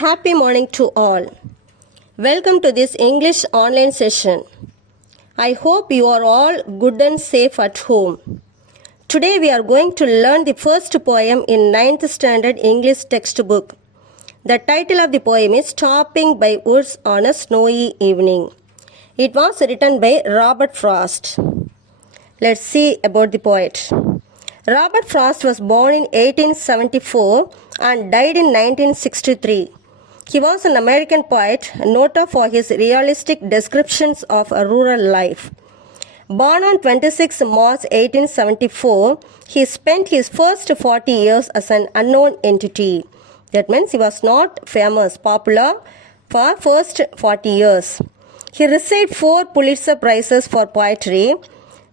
Happy morning to all. Welcome to this English online session. I hope you are all good and safe at home. Today we are going to learn the first poem in 9th standard English textbook. The title of the poem is Stopping by Woods on a Snowy Evening. It was written by Robert Frost. Let's see about the poet. Robert Frost was born in 1874 and died in 1963. He was an American poet, noted for his realistic descriptions of a rural life. Born on 26 March 1874, he spent his first 40 years as an unknown entity. That means he was not famous, popular for first 40 years. He received 4 Pulitzer Prizes for poetry.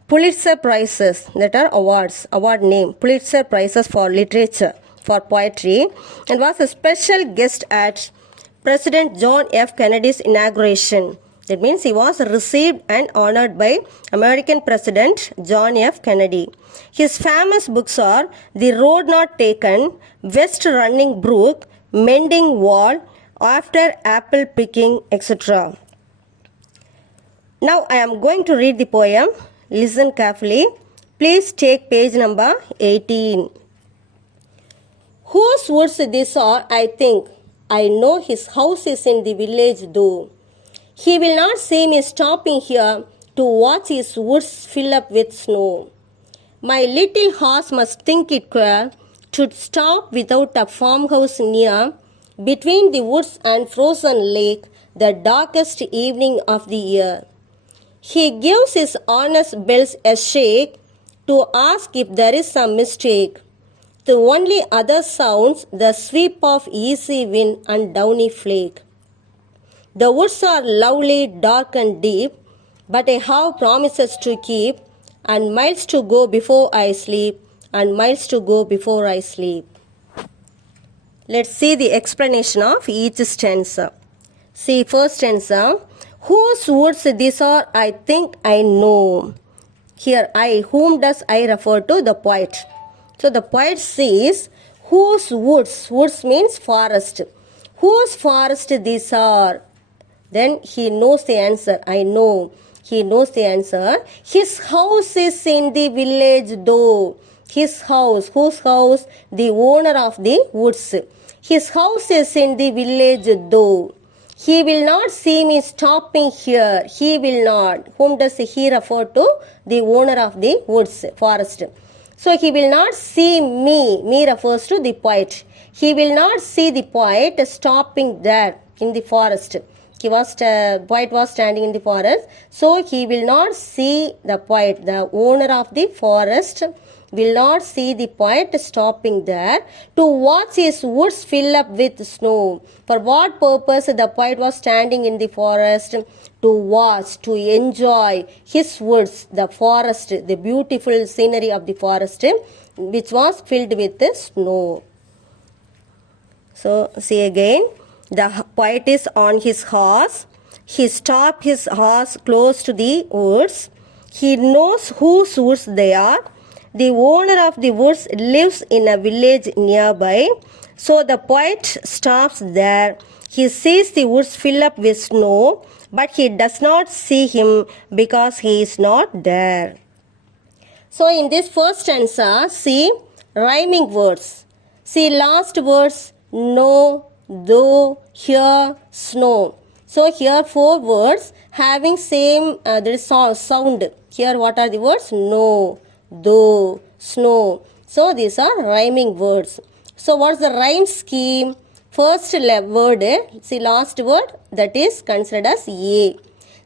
Pulitzer Prizes, that are awards, award name, Pulitzer Prizes for literature, for poetry, and was a special guest at President John F. Kennedy's inauguration. That means he was received and honored by American President John F. Kennedy. His famous books are The Road Not Taken, West Running Brook, Mending Wall, After Apple Picking, etc. Now I am going to read the poem. Listen carefully. Please take page number 18. Whose woods these are, I think. I know his house is in the village though. He will not see me stopping here to watch his woods fill up with snow. My little horse must think it queer to stop without a farmhouse near, between the woods and frozen lake, the darkest evening of the year. He gives his honest bells a shake to ask if there is some mistake. The only other sounds the sweep of easy wind and downy flake. The woods are lovely, dark and deep, but I have promises to keep, and miles to go before I sleep, and miles to go before I sleep. Let's see the explanation of each stanza. See, first stanza. Whose woods these are, I think I know. Here I, whom does I refer to? The poet. So the poet says, whose woods? Woods means forest. Whose forest these are? Then he knows the answer. I know. He knows the answer. His house is in the village though. His house. Whose house? The owner of the woods. His house is in the village though. He will not see me stopping here. He will not. Whom does he refer to? The owner of the woods, forest. So he will not see me. Me refers to the poet. He will not see the poet stopping there in the forest. Poet was standing in the forest. So he will not see the poet. The owner of the forest will not see the poet stopping there to watch his woods fill up with snow. For what purpose the poet was standing in the forest? To watch, to enjoy his woods, the forest, the beautiful scenery of the forest, which was filled with snow. So, see again, the poet is on his horse. He stopped his horse close to the woods. He knows whose woods they are. The owner of the woods lives in a village nearby. So the poet stops there. He sees the woods fill up with snow, but he does not see him because he is not there. So in this first stanza, see rhyming words. See last words, no, though, here, snow. So here 4 words having same there is sound. Here what are the words? No, though, snow. So these are rhyming words. So what's the rhyme scheme? First word, see last word, that is considered as A.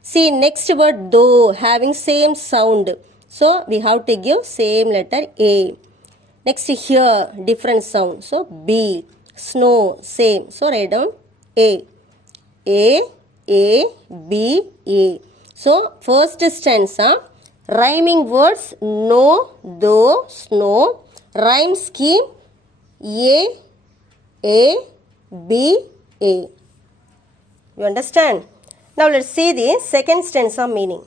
See next word though, having same sound. So we have to give same letter A. Next here, different sound. So B. Snow, same. So write down A. A, B, A. So first stanza, rhyming words, no, though, snow. Rhyme scheme, A, B, A. You understand? Now let's see the second stanza meaning.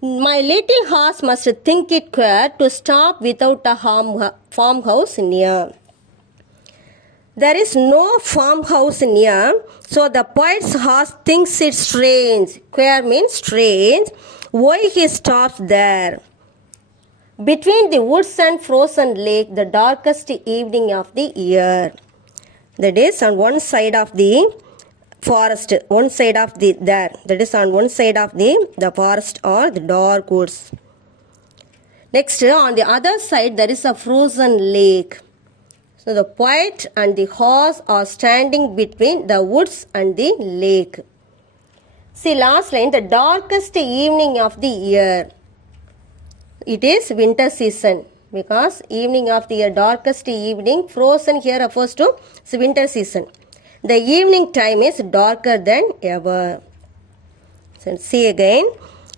My little horse must think it queer to stop without a farmhouse near. There is no farmhouse near, so the poet's horse thinks it strange. Queer means strange. Why he stops there? Between the woods and frozen lake, the darkest evening of the year. That is on one side of the forest, one side of the there. That is on one side of the forest or the dark woods. Next, on the other side, there is a frozen lake. So the poet and the horse are standing between the woods and the lake. See last line, the darkest evening of the year. It is winter season because evening of the year, darkest evening, frozen here refers to winter season. The evening time is darker than ever. So see again,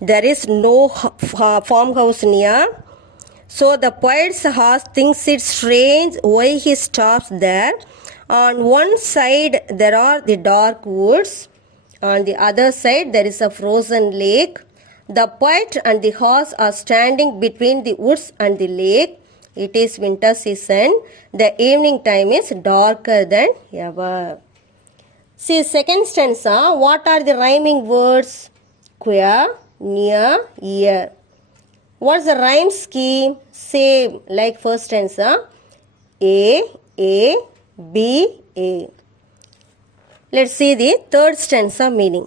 there is no farmhouse near. So the poet's horse thinks it strange why he stops there. On one side there are the dark woods. On the other side there is a frozen lake. The poet and the horse are standing between the woods and the lake. It is winter season. The evening time is darker than ever. See second stanza. What are the rhyming words? Queer, near, year. What's the rhyme scheme? Same like first stanza. A, B, A. Let's see the third stanza meaning.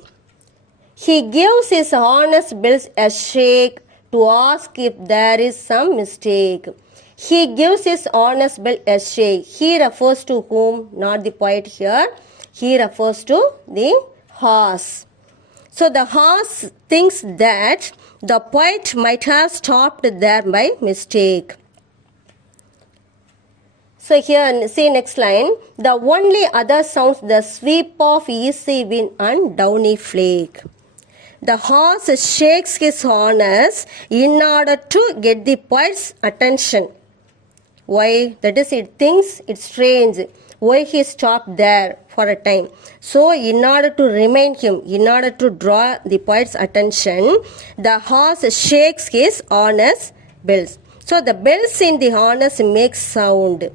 He gives his honest bills a shake to ask if there is some mistake. He gives his honest bill a shake. He refers to whom? Not the poet here. He refers to the horse. So the horse thinks that the poet might have stopped there by mistake. So here, see next line. The only other sounds the sweep of easy wind and downy flake. The horse shakes his harness in order to get the poet's attention. Why? That is, it thinks it's strange. Why he stopped there for a time. So in order to remind him, in order to draw the poet's attention, the horse shakes his harness bells. So the bells in the harness make sound.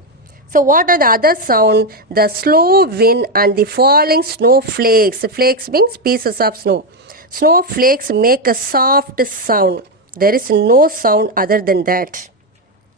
So what are the other sound? The slow wind and the falling snowflakes. Flakes means pieces of snow. Snowflakes make a soft sound. There is no sound other than that.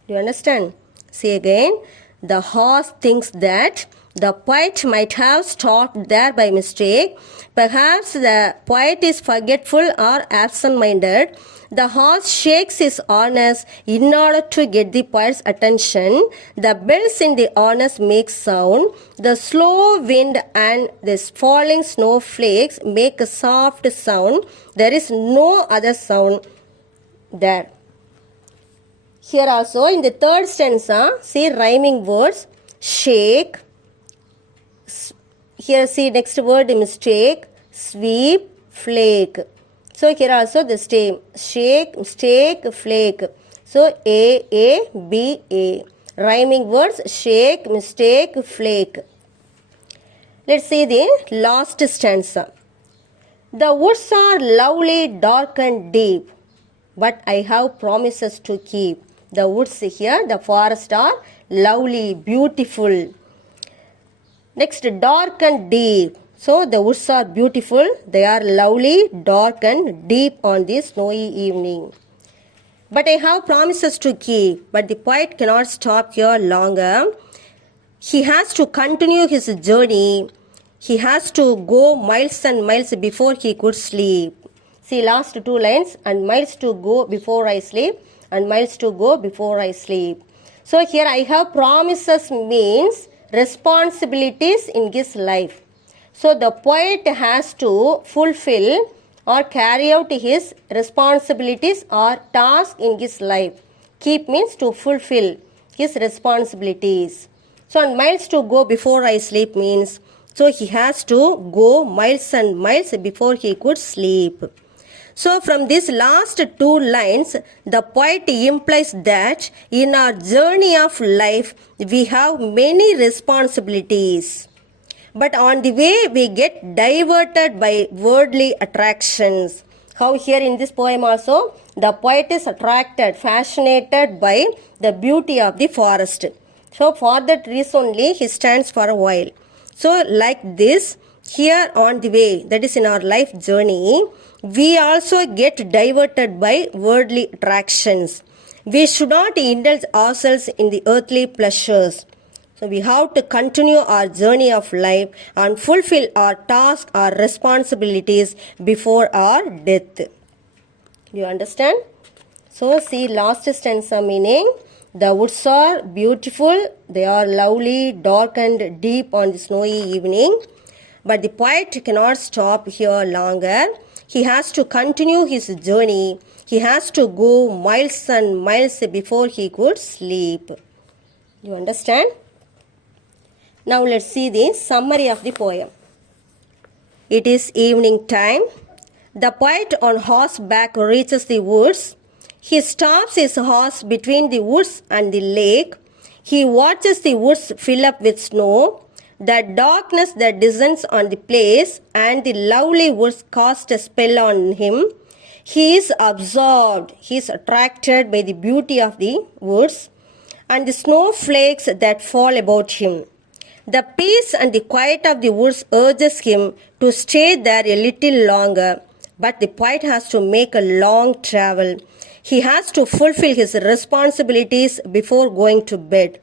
Do you understand? See again. The horse thinks that the poet might have stopped there by mistake. Perhaps the poet is forgetful or absent-minded. The horse shakes his harness in order to get the poet's attention. The bells in the harness make sound. The slow wind and the falling snowflakes make a soft sound. There is no other sound there. Here also in the third stanza, see rhyming words, shake. Here see next word, mistake, sweep, flake. So here also the same, shake, mistake, flake. So A, B, A. Rhyming words, shake, mistake, flake. Let's see the last stanza. The woods are lovely, dark and deep, but I have promises to keep. The woods here, the forest are lovely, beautiful. Next, dark and deep. So the woods are beautiful. They are lovely, dark and deep on this snowy evening. But I have promises to keep. But the poet cannot stop here longer. He has to continue his journey. He has to go miles and miles before he could sleep. See last two lines, and miles to go before I sleep, and miles to go before I sleep. So here I have promises means responsibilities in his life. So the poet has to fulfill or carry out his responsibilities or task in his life. Keep means to fulfill his responsibilities. So and miles to go before I sleep means, so he has to go miles and miles before he could sleep. So from these last two lines, the poet implies that in our journey of life, we have many responsibilities. But on the way, we get diverted by worldly attractions. How here in this poem also, the poet is attracted, fascinated by the beauty of the forest. So for that reason only he stands for a while. So like this, here on the way, that is in our life journey, we also get diverted by worldly attractions. We should not indulge ourselves in the earthly pleasures. So we have to continue our journey of life and fulfill our tasks, our responsibilities before our death. Do you understand? So see last stanza meaning. The woods are beautiful, they are lovely, dark and deep on the snowy evening. But the poet cannot stop here longer. He has to continue his journey. He has to go miles and miles before he could sleep. You understand? Now let's see the summary of the poem. It is evening time. The poet on horseback reaches the woods. He stops his horse between the woods and the lake. He watches the woods fill up with snow. The darkness that descends on the place and the lovely woods cast a spell on him. He is absorbed. He is attracted by the beauty of the woods and the snowflakes that fall about him. The peace and the quiet of the woods urges him to stay there a little longer, but the poet has to make a long travel. He has to fulfill his responsibilities before going to bed.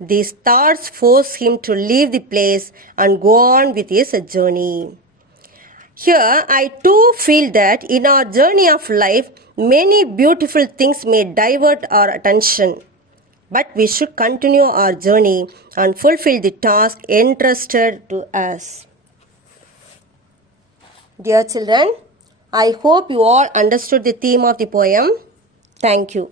These thoughts force him to leave the place and go on with his journey. Here, I too feel that in our journey of life, many beautiful things may divert our attention. But we should continue our journey and fulfill the task entrusted to us. Dear children, I hope you all understood the theme of the poem. Thank you.